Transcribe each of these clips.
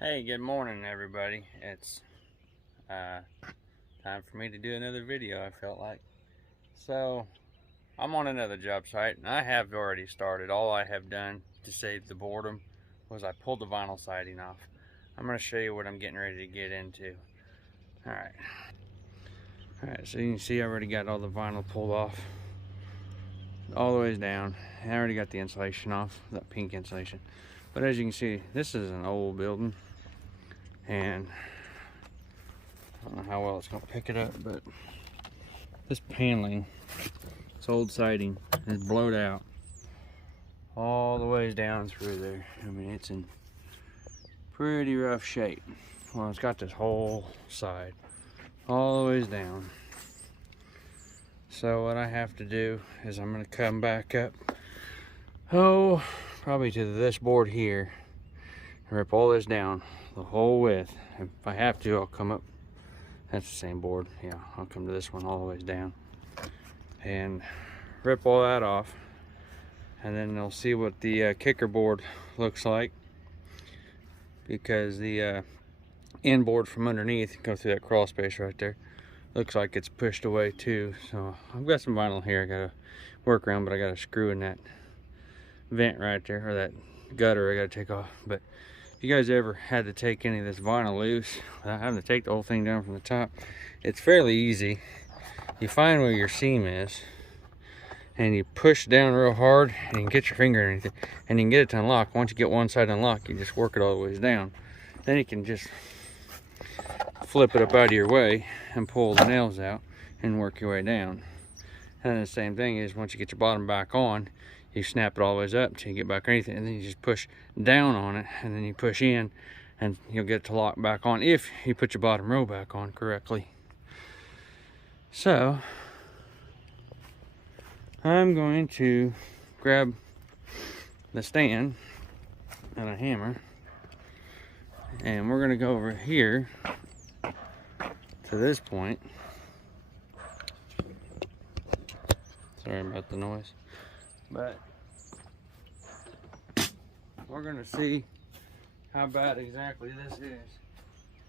Hey, good morning everybody. It's time for me to do another video, I felt like. So, I'm on another job site and I have already started. All I have done to save the boredom was I pulled the vinyl siding off. I'm going to show you what I'm getting ready to get into. Alright. Alright, so you can see I already got all the vinyl pulled off. All the ways down. I already got the insulation off, that pink insulation. But as you can see, this is an old building. And I don't know how well it's going to pick it up, but this paneling, this old siding, is blowed out all the ways down through there. I mean, it's in pretty rough shape. Well, it's got this whole side all the ways down. So what I have to do is I'm going to come back up, probably to this board here, and rip all this down the whole width. If I have to, I'll come up. That's the same board. Yeah, I'll come to this one all the ways down and rip all that off, and then they'll see what the kicker board looks like, because the end board from underneath, go through that crawl space right there, looks like it's pushed away too. So I've got some vinyl here I gotta work around, but I got a screw in that vent right there, or that gutter I gotta take off. But if you guys ever had to take any of this vinyl loose without having to take the whole thing down from the top, it's fairly easy. You find where your seam is and you push down real hard and you can get your finger underneath it and you can get it to unlock. Once you get one side unlocked, you just work it all the ways down. Then you can just flip it up out of your way and pull the nails out and work your way down. And the same thing is, once you get your bottom back on, you snap it all the ways up until you get back underneath it, and then you just push down on it, and then you push in, and you'll get it to lock back on if you put your bottom row back on correctly. So I'm going to grab the stand and a hammer, and we're going to go over here to this point. Sorry about the noise. But we're going to see how bad exactly this is.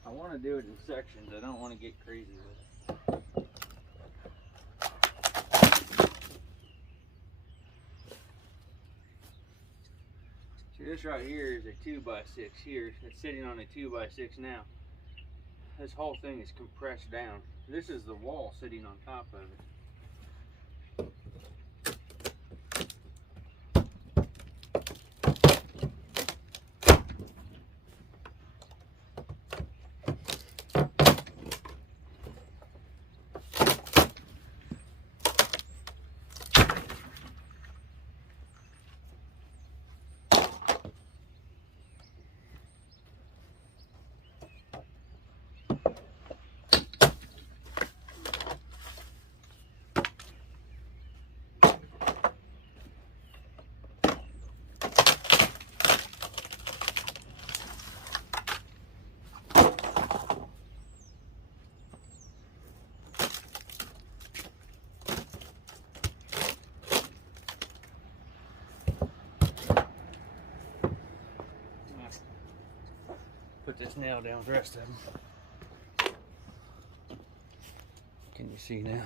I want to do it in sections. I don't want to get crazy with it. See, this right here is a 2x6 here. It's sitting on a 2x6 now. This whole thing is compressed down. This is the wall sitting on top of it. Put this nail down with the rest of them. Can you see now?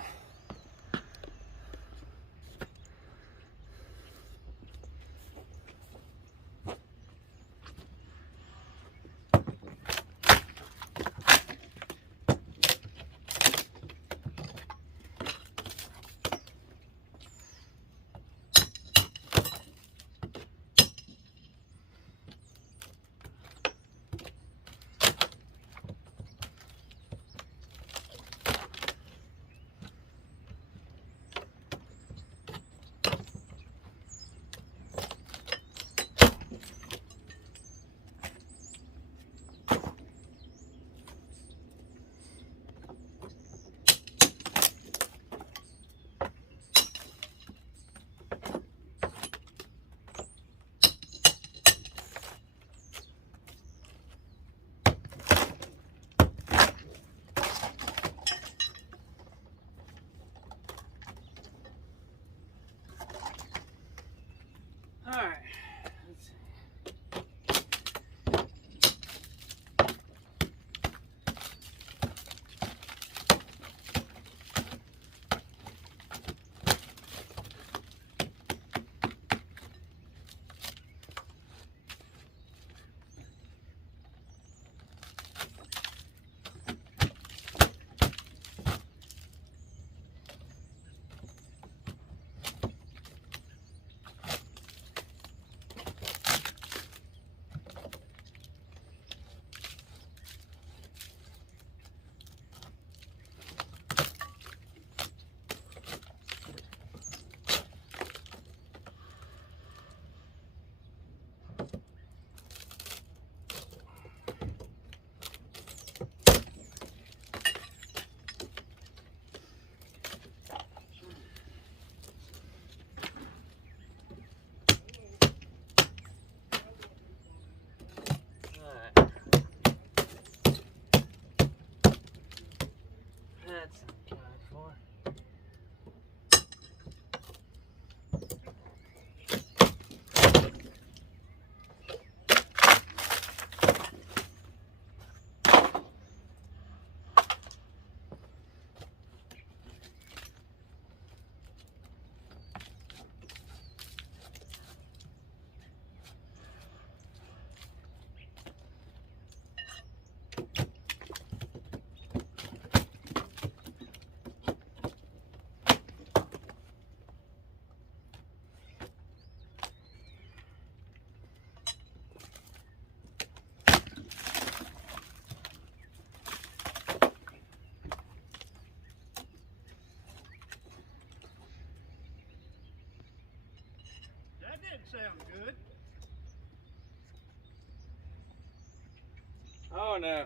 Oh no.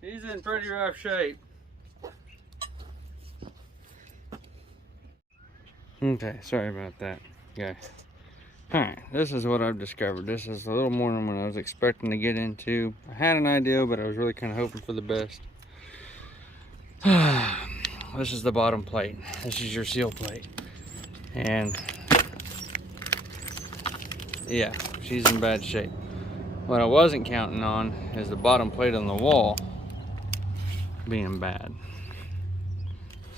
He's in pretty rough shape. Okay, sorry about that, guys. Alright, this is what I've discovered. This is a little more than what I was expecting to get into. I had an idea, but I was really kind of hoping for the best. This is the bottom plate. This is your seal plate. And yeah, she's in bad shape. What I wasn't counting on is the bottom plate on the wall being bad.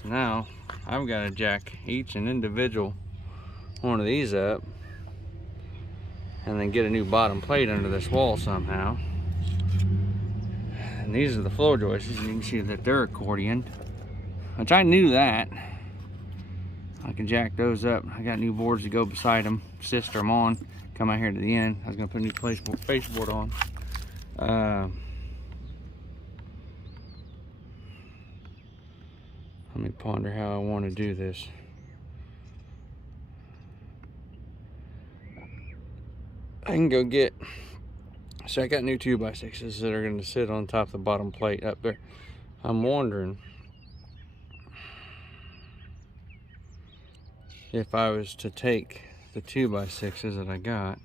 So now I've got to jack each and individual one of these up and then get a new bottom plate under this wall somehow. And these are the floor joists, and you can see that they're accordioned, which I knew that. I can jack those up. I got new boards to go beside them, sister them on, come out here to the end. I was gonna put a new baseboard on. Let me ponder how I want to do this. I can go get, so I got new 2x6s that are going to sit on top of the bottom plate up there. I'm wondering if I was to take the 2x6s that I got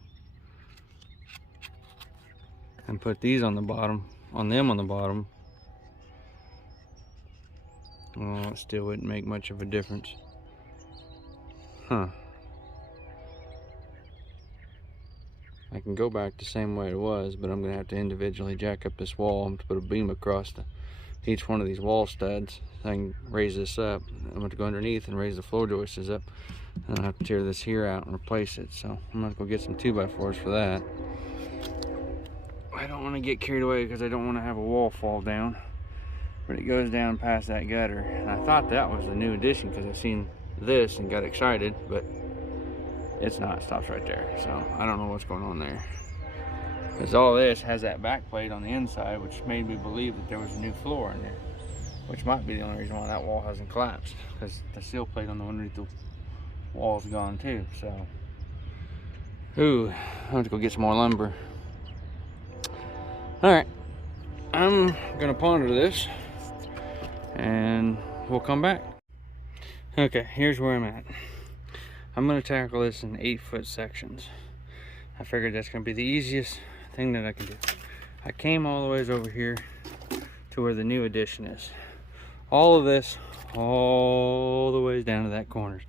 and put these on the bottom, on the bottom, well, it still wouldn't make much of a difference. Huh. I can go back the same way it was, but I'm going to have to individually jack up this wall and put a beam across each one of these wall studs. I can raise this up. I'm going to go underneath and raise the floor joists up. And I'll have to tear this here out and replace it. So I'm going to go get some 2x4s for that. I don't want to get carried away because I don't want to have a wall fall down. But it goes down past that gutter. And I thought that was a new addition because I seen this and got excited, but it's not. It stops right there. So I don't know what's going on there. Because all this has that back plate on the inside, which made me believe that there was a new floor in there. Which might be the only reason why that wall hasn't collapsed. Because the seal plate on the underneath the wall is gone too. So, ooh, I have to go get some more lumber. Alright, I'm going to ponder this. And we'll come back. Okay, here's where I'm at. I'm going to tackle this in 8-foot sections. I figured that's going to be the easiest thing that I can do. I came all the ways over here to where the new addition is. All of this, all the ways down to that corner,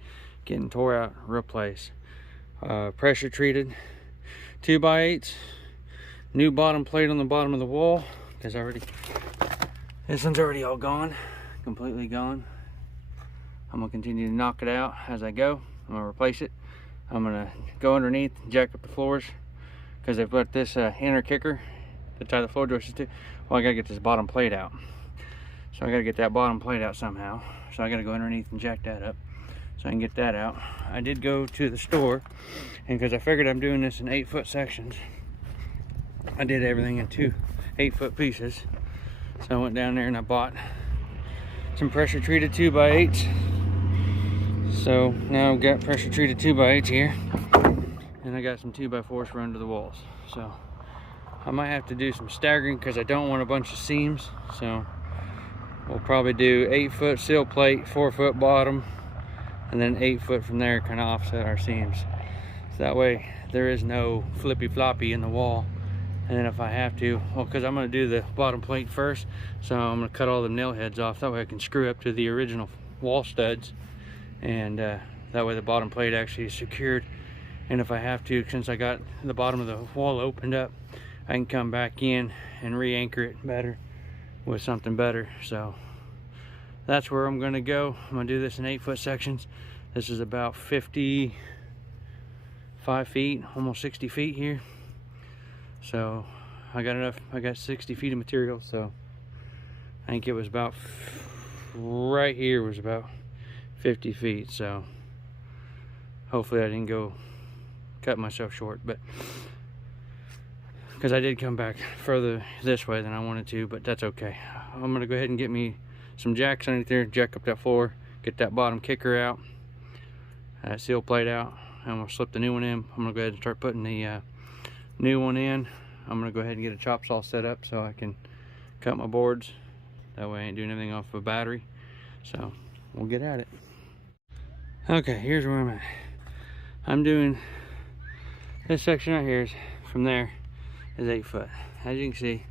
getting tore out, replaced. Pressure treated 2x8s. New bottom plate on the bottom of the wall. This one's already all gone. Completely gone. I'm gonna continue to knock it out as I go. I'm gonna replace it. I'm gonna go underneath, jack up the floors, because they've got this inner kicker to tie the floor joists to. Well, I gotta get this bottom plate out. So I gotta get that bottom plate out somehow. So I gotta go underneath and jack that up so I can get that out. I did go to the store, and because I figured I'm doing this in 8-foot sections, I did everything in 2 8-foot pieces. So I went down there and I bought some pressure treated 2x8s. So now I've got pressure treated 2x8s here, and I got some 2x4s for under the walls. So I might have to do some staggering because I don't want a bunch of seams. So we'll probably do 8-foot seal plate, 4-foot bottom, and then 8-foot from there, kind of offset our seams. So that way there is no flippy floppy in the wall. And then if I have to, well, because I'm going to do the bottom plate first, so I'm going to cut all the nail heads off. That way I can screw up to the original wall studs, and that way the bottom plate actually is secured. And if I have to, since I got the bottom of the wall opened up, I can come back in and re-anchor it better with something better. So that's where I'm going to go. I'm going to do this in 8-foot sections. This is about 55 feet, almost 60 feet here. So I got 60 feet of material, so I think it was about, right here was about 50 feet. So hopefully I didn't go cut myself short, but because I did come back further this way than I wanted to, but that's okay. I'm gonna go ahead and get me some jacks underneath there, jack up that floor, get that bottom kicker out, that seal plate out. I'm gonna slip the new one in. I'm gonna go ahead and start putting the new one in. I'm gonna go ahead and get a chop saw set up so I can cut my boards. That way I ain't doing anything off of a battery. So we'll get at it. Okay, here's where I'm at. I'm doing this section right here. Is from there is 8 foot. As you can see,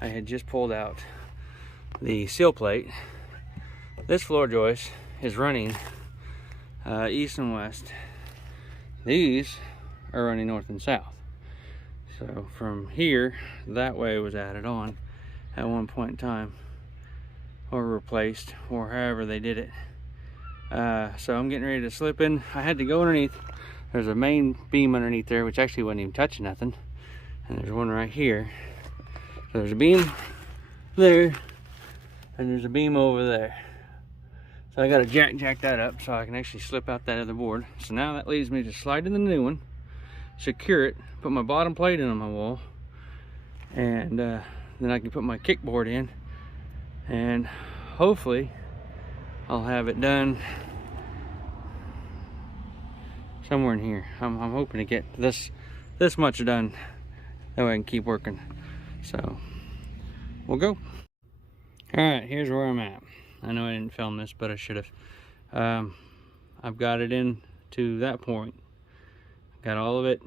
I had just pulled out the seal plate. This floor joist is running east and west. These are running north and south. So from here, that way was added on at one point in time, or replaced, or however they did it. So I'm getting ready to slip in. I had to go underneath. There's a main beam underneath there, which actually wasn't even touching nothing. And there's one right here. So there's a beam there, and there's a beam over there. So I got to jack that up so I can actually slip out that other board. So now that leaves me to slide in the new one, secure it, put my bottom plate in on my wall, and then I can put my kickboard in, and hopefully I'll have it done somewhere in here. I'm hoping to get this much done, that way I can keep working. So we'll go. All right, here's where I'm at. I know I didn't film this, but I should have. I've got it in to that point. Got all of it.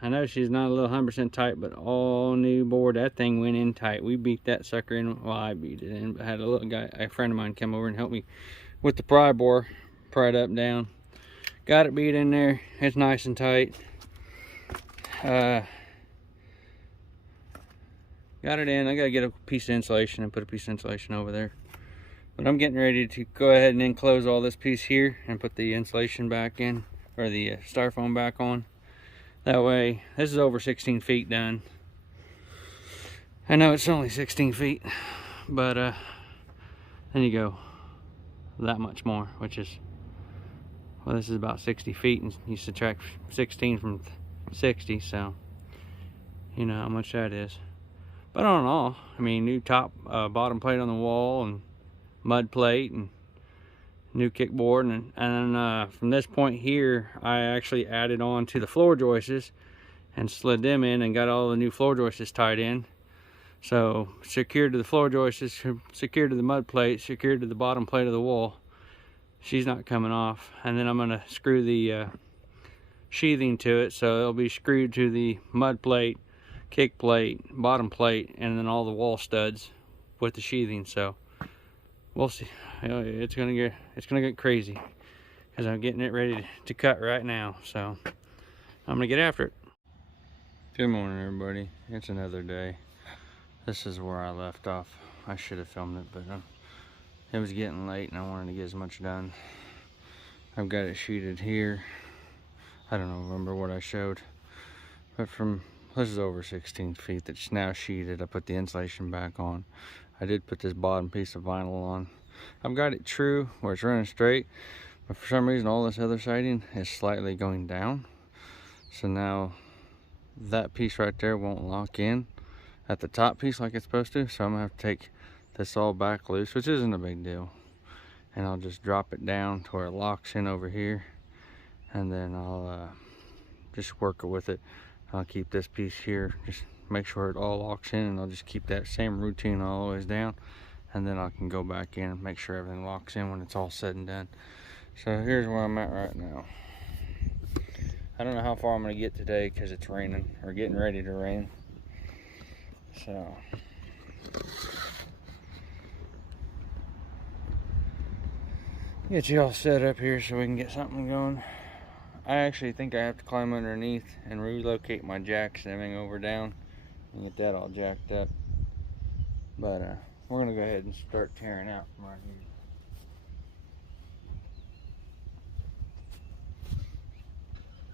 I know she's not a little 100% tight, but all new board. That thing went in tight. We beat that sucker in. Well, I beat it in, but I had a little guy, a friend of mine, come over and help me with the pry bore, pry it up and down. Got it beat in there. It's nice and tight. Got it in. I gotta get a piece of insulation and put a piece of insulation over there. But I'm getting ready to go ahead and enclose all this piece here and put the insulation back in, or the styrofoam back on. That way, this is over 16 feet done. I know it's only 16 feet, but then you go that much more, which is, well, this is about 60 feet, and you subtract 16 from 60, so you know how much that is. But all in all, I mean, new top, bottom plate on the wall, and mud plate, and new kickboard, and then from this point here, I actually added on to the floor joists and slid them in and got all the new floor joists tied in. So secured to the floor joists, secured to the mud plate, secured to the bottom plate of the wall. She's not coming off. And then I'm gonna screw the sheathing to it, so it'll be screwed to the mud plate, kick plate, bottom plate, and then all the wall studs with the sheathing. So we'll see. It's gonna get crazy, because I'm getting it ready to cut right now. So I'm gonna get after it. Good morning, everybody. It's another day. This is where I left off. I should have filmed it, but it was getting late and I wanted to get as much done. I've got it sheeted here. I don't remember what I showed, but this is over 16 feet that's now sheeted. I put the insulation back on. I did put this bottom piece of vinyl on. I've got it true where it's running straight, but for some reason all this other siding is slightly going down. So now that piece right there won't lock in at the top piece like it's supposed to. So I'm gonna have to take this all back loose, which isn't a big deal. And I'll just drop it down to where it locks in over here. And then I'll just work with it. I'll keep this piece here, just make sure it all locks in, and I'll just keep that same routine all the ways down. And then I can go back in and make sure everything locks in when it's all said and done. So here's where I'm at right now. I don't know how far I'm gonna get today because it's raining, or getting ready to rain. So get you all set up here so we can get something going. I actually think I have to climb underneath and relocate my jacks and everything over down and get that all jacked up. But we're gonna go ahead and start tearing out from right here.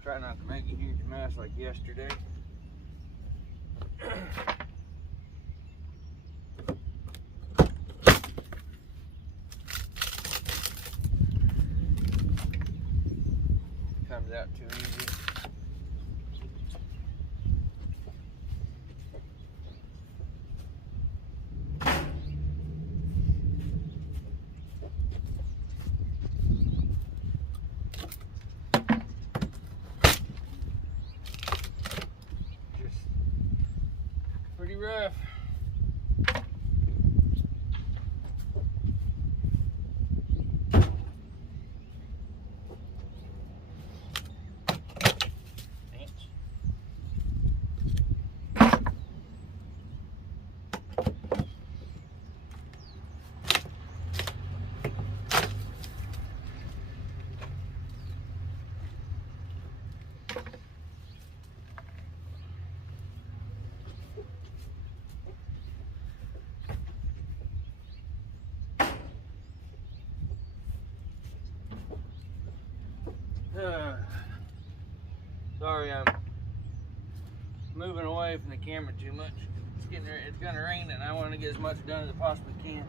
Try not to make a huge mess like yesterday. Comes out too easy. Pretty rough. Sorry, I'm moving away from the camera too much. It's gonna rain, and I want to get as much done as I possibly can.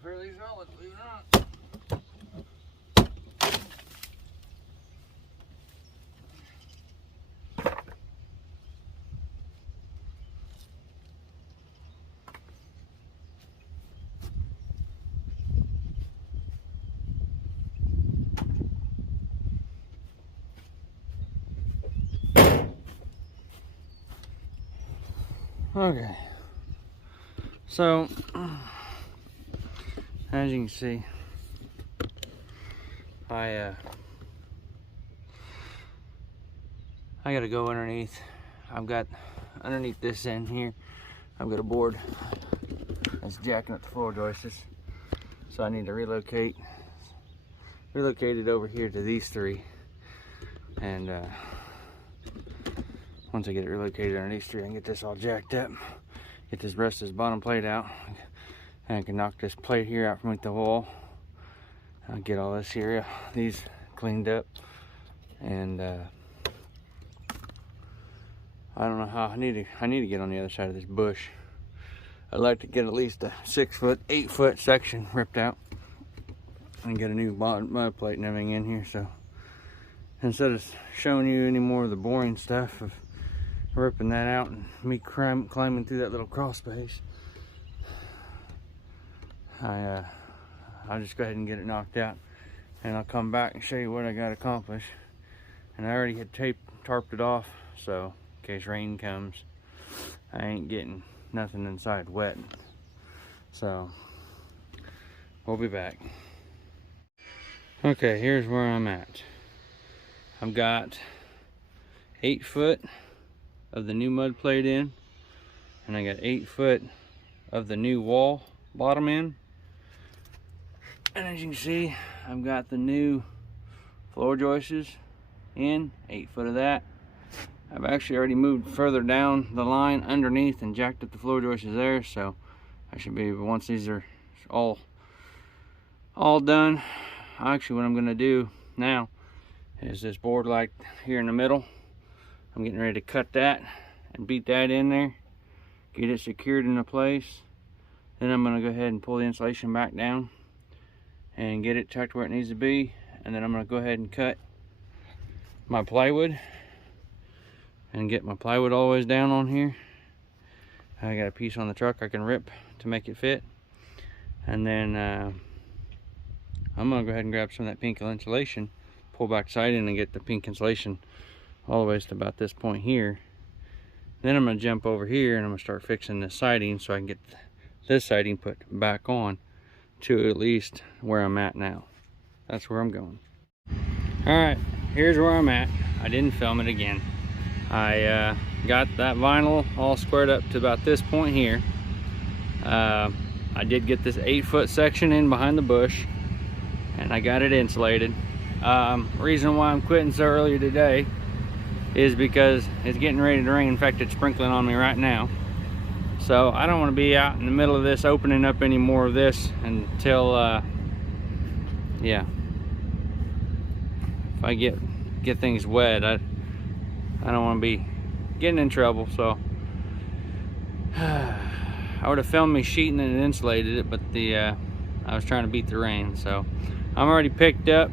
Fairly solid, believe it or not. Okay, so as you can see, I gotta go underneath. I've got underneath this end here, I've got a board that's jacking up the floor joists, so I need to relocate it over here to these three, and once I get it relocated underneath these three, I can get this all jacked up, get this rest of this bottom plate out, and I can knock this plate here out from the wall. I'll get all this area, these cleaned up, and I don't know how I need to get on the other side of this bush. I'd like to get at least a 6 foot, 8 foot section ripped out and get a new mud plate and everything in here. So instead of showing you any more of the boring stuff of ripping that out and me climbing through that little crawl space, I'll just go ahead and get it knocked out, and I'll come back and show you what I got accomplished. And I already had tarped it off, so in case rain comes, I ain't getting nothing inside wet. So we'll be back. Okay, here's where I'm at. I've got 8 foot of the new mud plate in, and I got 8 foot of the new wall bottom in. And as you can see, I've got the new floor joists in, 8 foot of that. I've actually already moved further down the line underneath and jacked up the floor joists there, so I should be, once these are all done, actually what I'm going to do now is this board like here in the middle. I'm getting ready to cut that and beat that in there, get it secured into place. Then I'm going to go ahead and pull the insulation back down and get it tucked where it needs to be. And then I'm going to go ahead and cut my plywood and get my plywood all the way down on here. I got a piece on the truck I can rip to make it fit. And then I'm going to go ahead and grab some of that pink insulation, pull back siding and get the pink insulation all the way to about this point here. Then I'm going to jump over here and I'm going to start fixing this siding so I can get this siding put back on to at least where I'm at now. That's where I'm going. Alright, here's where I'm at. I didn't film it again. I got that vinyl all squared up to about this point here. I did get this 8 foot section in behind the bush, and I got it insulated. Reason why I'm quitting so early today is because it's getting ready to rain. In fact, it's sprinkling on me right now. So I don't want to be out in the middle of this opening up any more of this until yeah, if I get things wet, I don't want to be getting in trouble. So I would have filmed me sheeting it and insulated it, but I was trying to beat the rain. So I'm already picked up,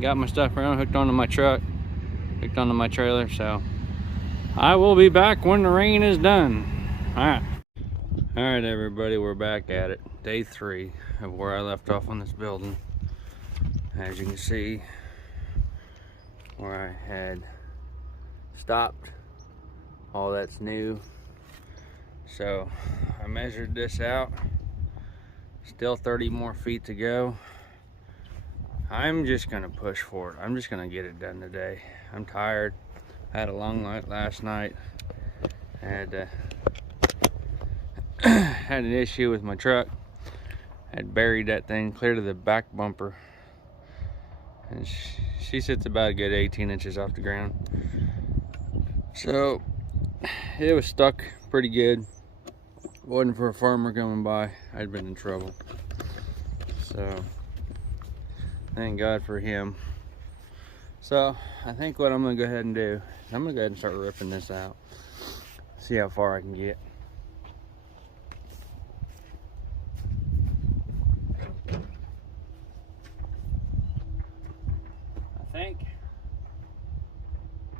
got my stuff around, hooked onto my truck, hooked onto my trailer. So I will be back when the rain is done. All right, everybody, we're back at it. Day 3 of where I left off on this building. As you can see, where I had stopped, all that's new. So I measured this out, still 30 more feet to go. I'm just gonna push for it. I'm just gonna get it done today. I'm tired. I had a long night last night. I had had an issue with my truck. I had buried that thing clear to the back bumper, and she sits about a good 18 inches off the ground. So it was stuck pretty good. If it wasn't for a farmer coming by, I'd been in trouble. So thank God for him. So I think what I'm gonna go ahead and do, I'm gonna go ahead and start ripping this out, see how far I can get.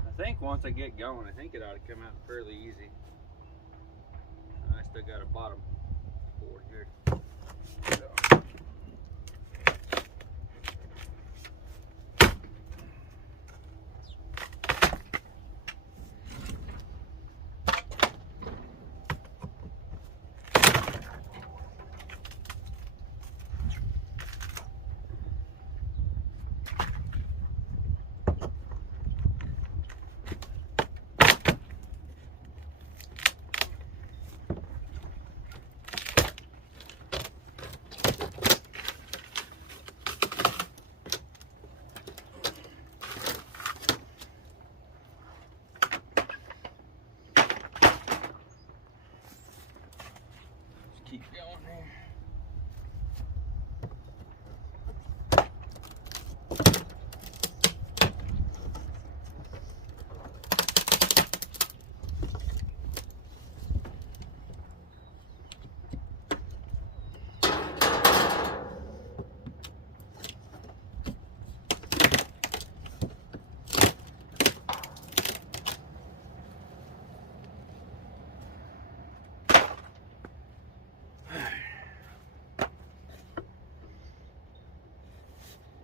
I think once I get going, I think it ought to come out fairly easy. I still got a bottom board here. So. Keep going here.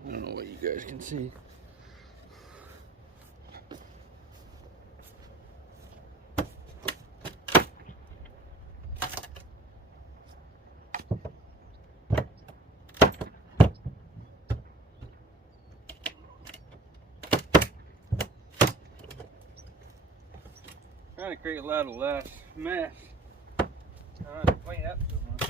I don't know what you guys can see. trying to create a lot of less mess. I don't have to clean up so much.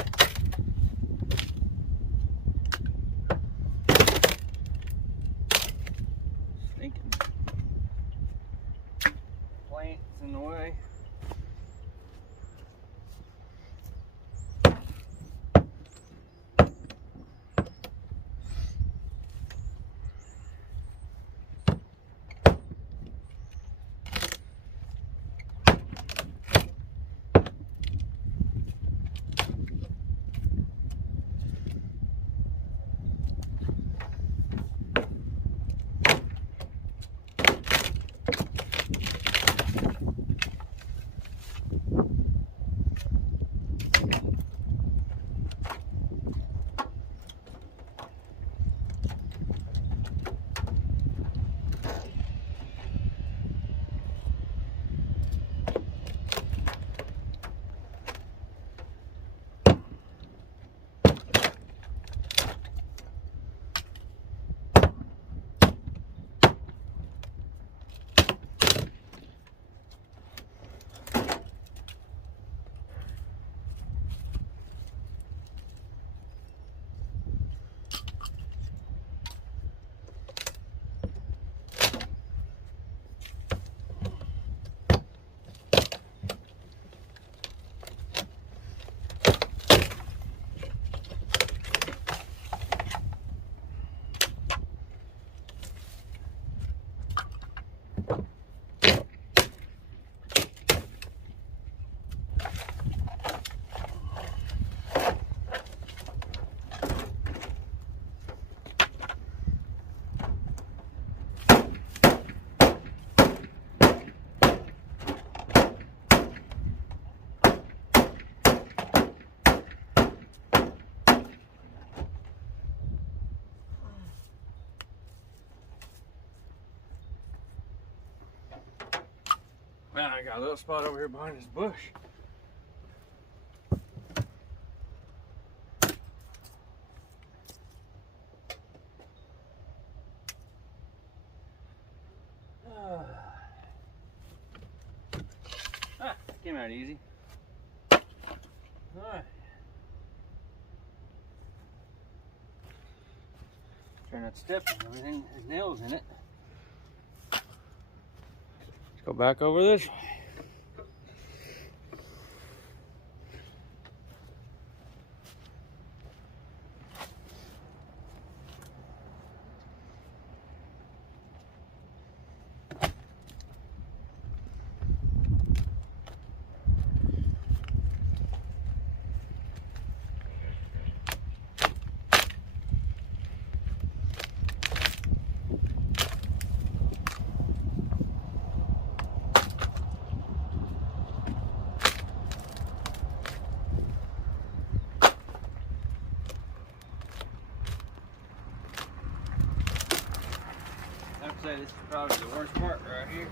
Stinking plants in the way. Man, I got a little spot over here behind this bush. Came out easy. Alright. Try not to step on everything. There's nails in it. Let's go back over this way. I'd say this is probably the worst part right here.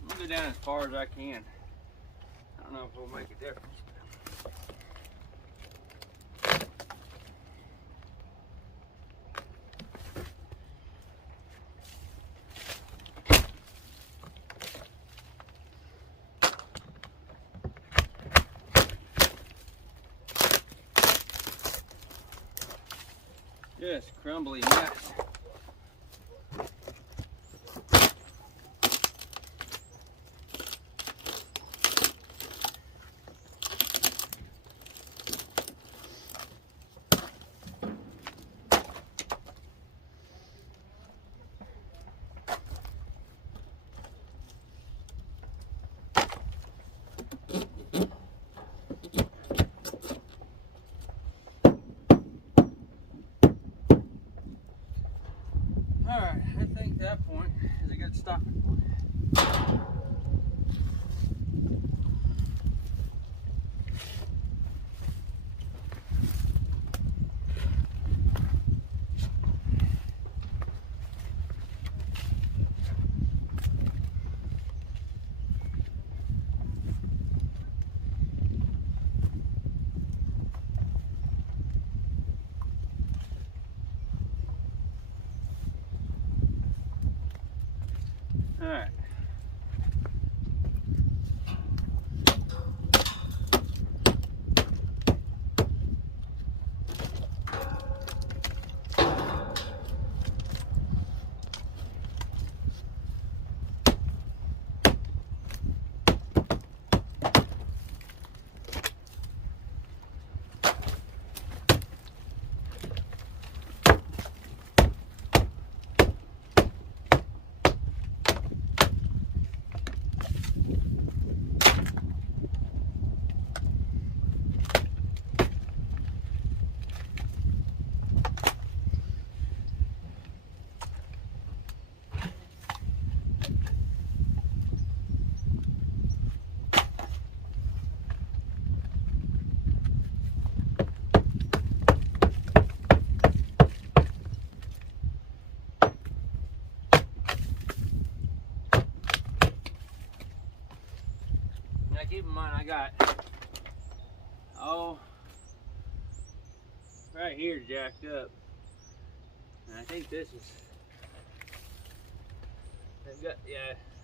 I'm gonna go down as far as I can. I don't know if it'll make a difference. Just crumbly mess. Alright, I think that point is a good stopping point. got, oh, right here jacked up. And I think this is,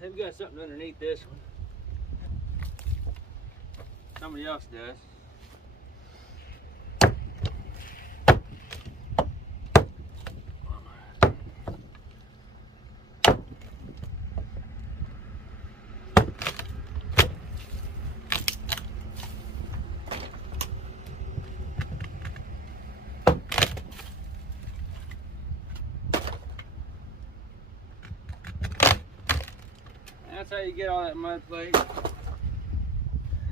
they've got something underneath this one. Somebody else does. That's how you get all that mud plate,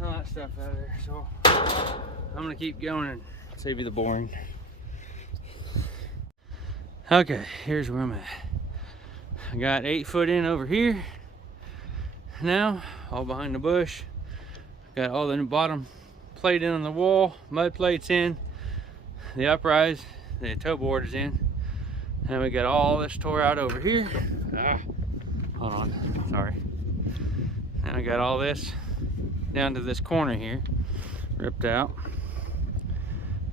all that stuff out of there. So I'm gonna keep going and save you the boring. Okay, here's where I'm at. I got 8 foot in over here now, all behind the bush. Got all the bottom plate in on the wall, mud plates in, the uprise, the toe board is in, and we got all this tore out over here. Hold on, sorry. And I got all this down to this corner here, ripped out.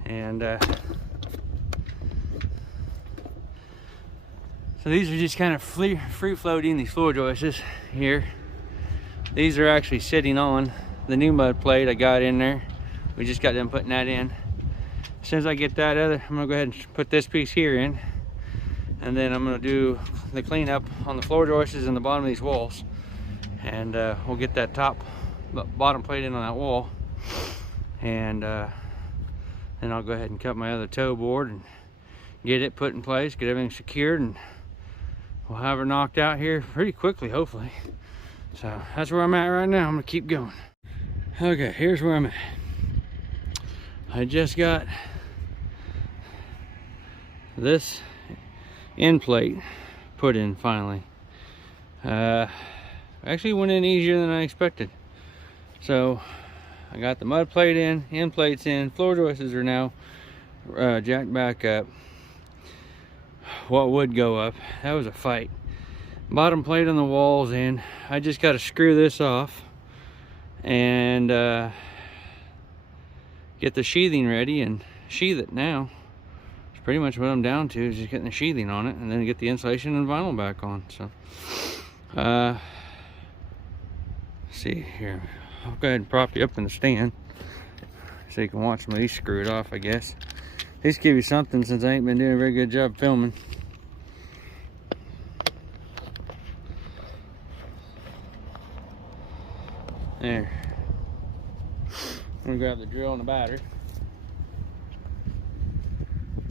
And so these are just kind of free floating, these floor joists here. These are actually sitting on the new mud plate I got in there. We just got done putting that in. As soon as I get that other, I'm gonna go ahead and put this piece here in. And then I'm gonna do the cleanup on the floor joists and the bottom of these walls. And we'll get that bottom plate in on that wall. And then I'll go ahead and cut my other toe board and get it put in place, get everything secured, and we'll have her knocked out here pretty quickly, hopefully. So that's where I'm at right now. I'm gonna keep going. Okay, here's where I'm at. I just got this end plate put in finally. Actually went in easier than I expected. So I got the mud plate in, end plates in, floor joists are now jacked back up. What would go up, that was a fight. Bottom plate on the walls in. I just got to screw this off and get the sheathing ready and sheath it now. It's pretty much what I'm down to, is just getting the sheathing on it and then get the insulation and vinyl back on. So see here, I'll go ahead and prop you up in the stand so you can watch some of these screwed off, I guess. These give you something since I ain't been doing a very good job filming. There. I'm gonna grab the drill and the battery.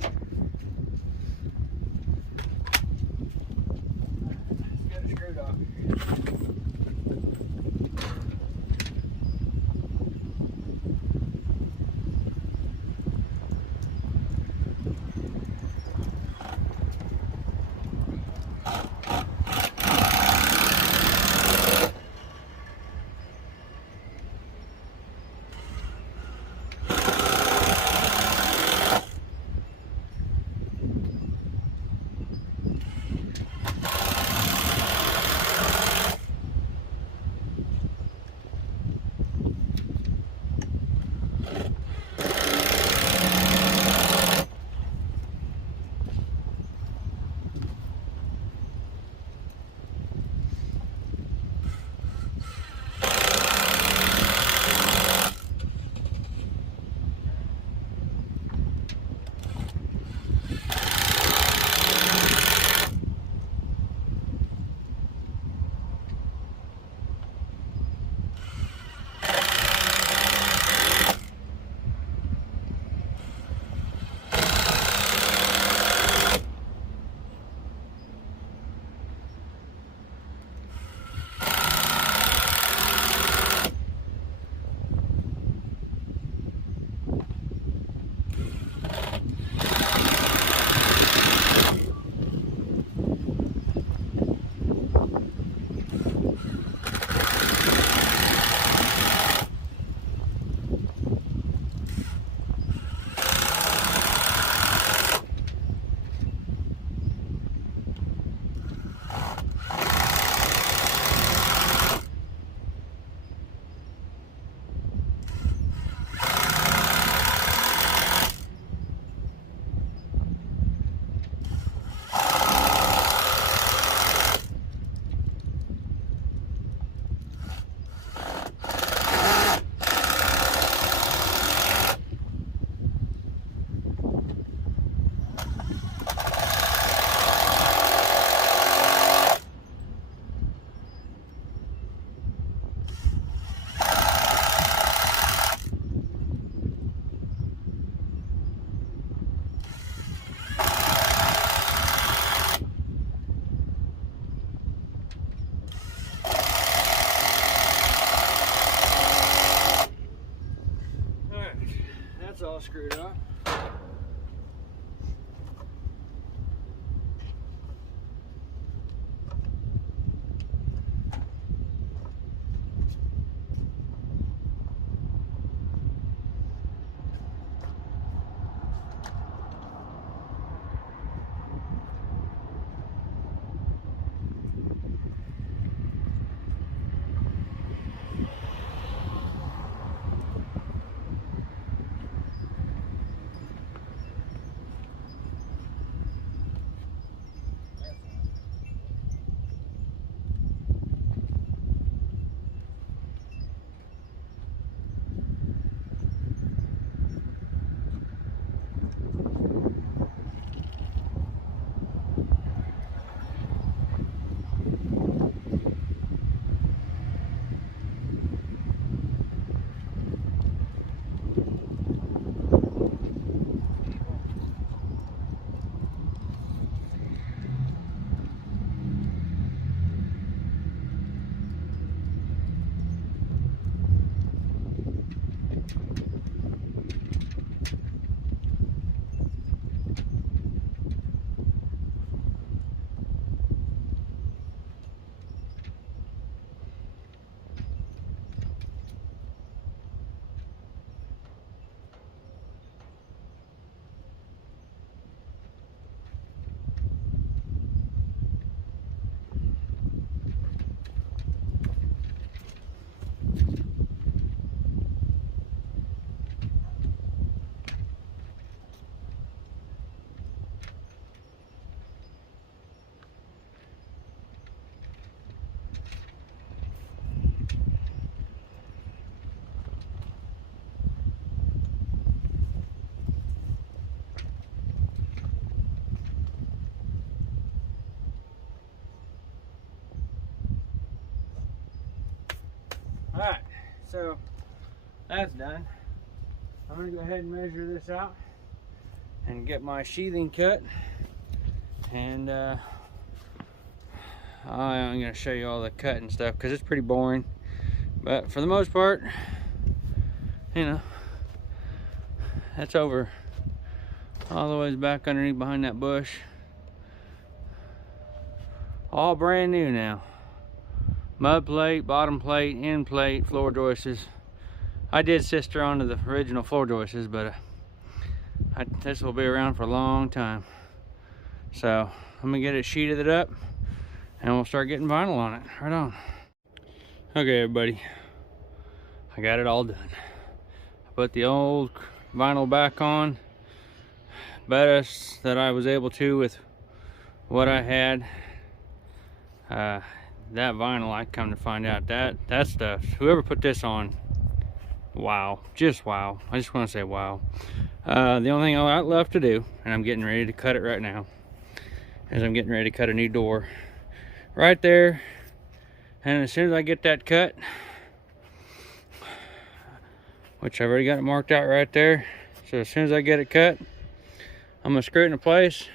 Let's get it screwed off. so that's done. I'm gonna go ahead and measure this out and get my sheathing cut, and I'm gonna show you all the cutting stuff because it's pretty boring, but for the most part, you know, that's over all the way back underneath behind that bush. All brand new now. Mud plate, bottom plate, end plate, floor joists. I did sister onto the original floor joists, but this will be around for a long time. So I'm gonna get it sheeted up and we'll start getting vinyl on it. Right on. Okay, everybody, I got it all done. I put the old vinyl back on, best that I was able to with what I had. That vinyl, I come to find out that stuff, whoever put this on, wow, just wow. I just want to say wow. The only thing I got left to do, and I'm getting ready to cut it right now, is I'm getting ready to cut a new door right there. And as soon as I get that cut, which I've already got it marked out right there, so as soon as I get it cut, I'm gonna screw it into place.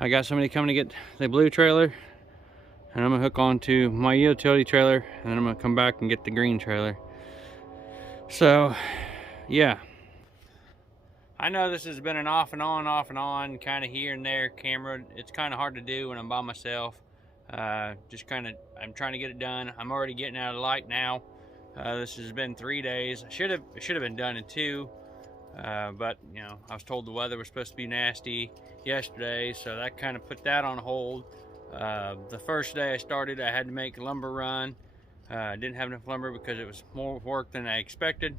I got somebody coming to get the blue trailer, and I'm gonna hook onto my utility trailer, and then I'm gonna come back and get the green trailer. So yeah, I know this has been an off and on kind of here and there camera. It's kind of hard to do when I'm by myself. Just kind of, I'm trying to get it done. I'm already getting out of light now. This has been 3 days. It should have been done in 2, but you know, I was told the weather was supposed to be nasty yesterday, so that kind of put that on hold. The first day I started, I had to make a lumber run. I didn't have enough lumber because it was more work than I expected.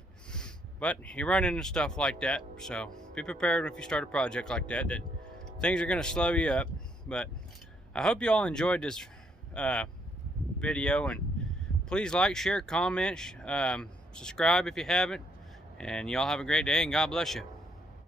But you run into stuff like that, so be prepared if you start a project like that, that things are going to slow you up. But I hope you all enjoyed this video, and please like, share, comment, subscribe if you haven't, and y'all have a great day, and God bless you.